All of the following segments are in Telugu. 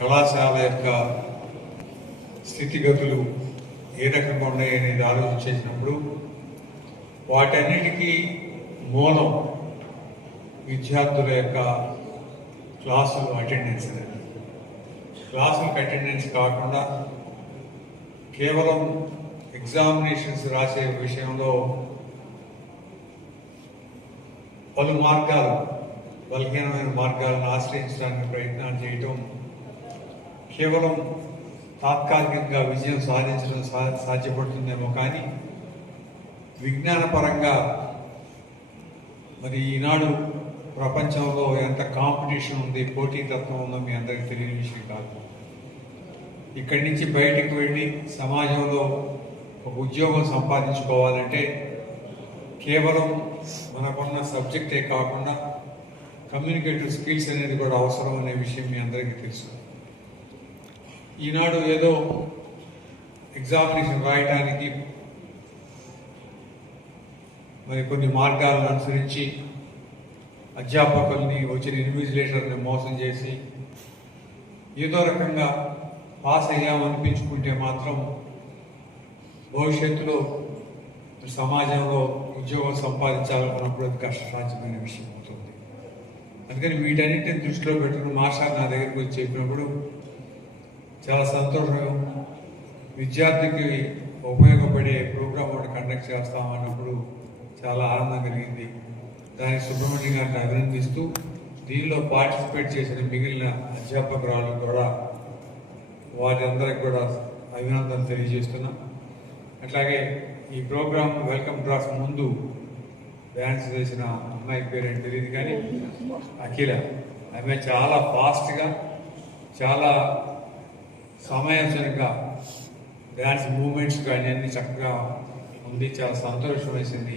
కళాశాల యొక్క స్థితిగతులు ఏ రకంగా ఉన్నాయనేది ఆలోచన చేసినప్పుడు వాటన్నిటికీ మూలం విద్యార్థుల యొక్క క్లాసులు అటెండెన్స్. క్లాసులకు అటెండెన్స్ కాకుండా కేవలం ఎగ్జామినేషన్స్ రాసే విషయంలో పలు మార్గాలు, బలహీనమైన మార్గాలను ఆశ్రయించడానికి ప్రయత్నాలు చేయటం కేవలం తాత్కాలికంగా విజయం సాధించడం సాధ్యపడుతుందేమో కానీ విజ్ఞానపరంగా మరి ఈనాడు ప్రపంచంలో ఎంత కాంపిటీషన్ ఉంది, పోటీతత్వం ఉందో మీ అందరికీ తెలియని విషయం కాదు. ఇక్కడి నుంచి బయటకు వెళ్ళి సమాజంలో ఒక ఉద్యోగం సంపాదించుకోవాలంటే కేవలం మనకున్న సబ్జెక్టే కాకుండా కమ్యూనికేటివ్ స్కిల్స్ అనేది కూడా అవసరం అనే విషయం మీ అందరికీ తెలుసు. ఈనాడు ఏదో ఎగ్జామినేషన్ రాయడానికి మరి కొన్ని మార్గాలను అనుసరించి అధ్యాపకుల్ని వచ్చిన ఇన్విజిలేటర్ని మోసం చేసి ఏదో రకంగా పాస్ అయ్యామనిపించుకుంటే మాత్రం భవిష్యత్తులో సమాజంలో ఉద్యోగం సంపాదించాలనుకున్నప్పుడు అది కష్టసాధ్యమైన విషయం అవుతుంది. అందుకని వీటన్నిటిని దృష్టిలో పెట్టుకుని మాస్టర్ నా దగ్గరికి వచ్చి చెప్పినప్పుడు చాలా సంతోషం, విద్యార్థికి ఉపయోగపడే ప్రోగ్రాం ఒకటి కండక్ట్ చేస్తామన్నప్పుడు చాలా ఆనందం కలిగింది. దానికి సుబ్రహ్మణ్యం గారిని అభినందిస్తూ దీనిలో పార్టిసిపేట్ చేసిన మిగిలిన అధ్యాపకురాలు కూడా వారి అందరికి కూడా అభినందనలు తెలియజేస్తున్నాం. అట్లాగే ఈ ప్రోగ్రామ్ వెల్కమ్ డ్రాస్ ముందు డ్యాన్స్ చేసిన అమ్మాయి పేరేంటి తెలియదు కానీ అఖిల, ఆమె చాలా ఫాస్ట్గా చాలా సమయోచనగా డ్యాన్స్ మూమెంట్స్ కానీ అన్ని చక్కగా ఉంది. చాలా సంతోషం వేసింది.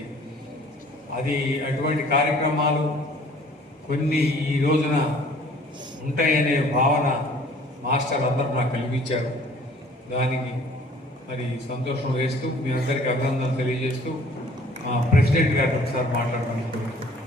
అది అటువంటి కార్యక్రమాలు కొన్ని ఈ రోజున ఉంటాయనే భావన మాస్టర్ అందరూ నాకు కలిగించారు. దానికి మరి సంతోషం వేస్తూ మీ అందరికీ అభినందనలు తెలియజేస్తూ ప్రెసిడెంట్ గారిని ఒకసారి మాట్లాడమని కోరుతున్నాను.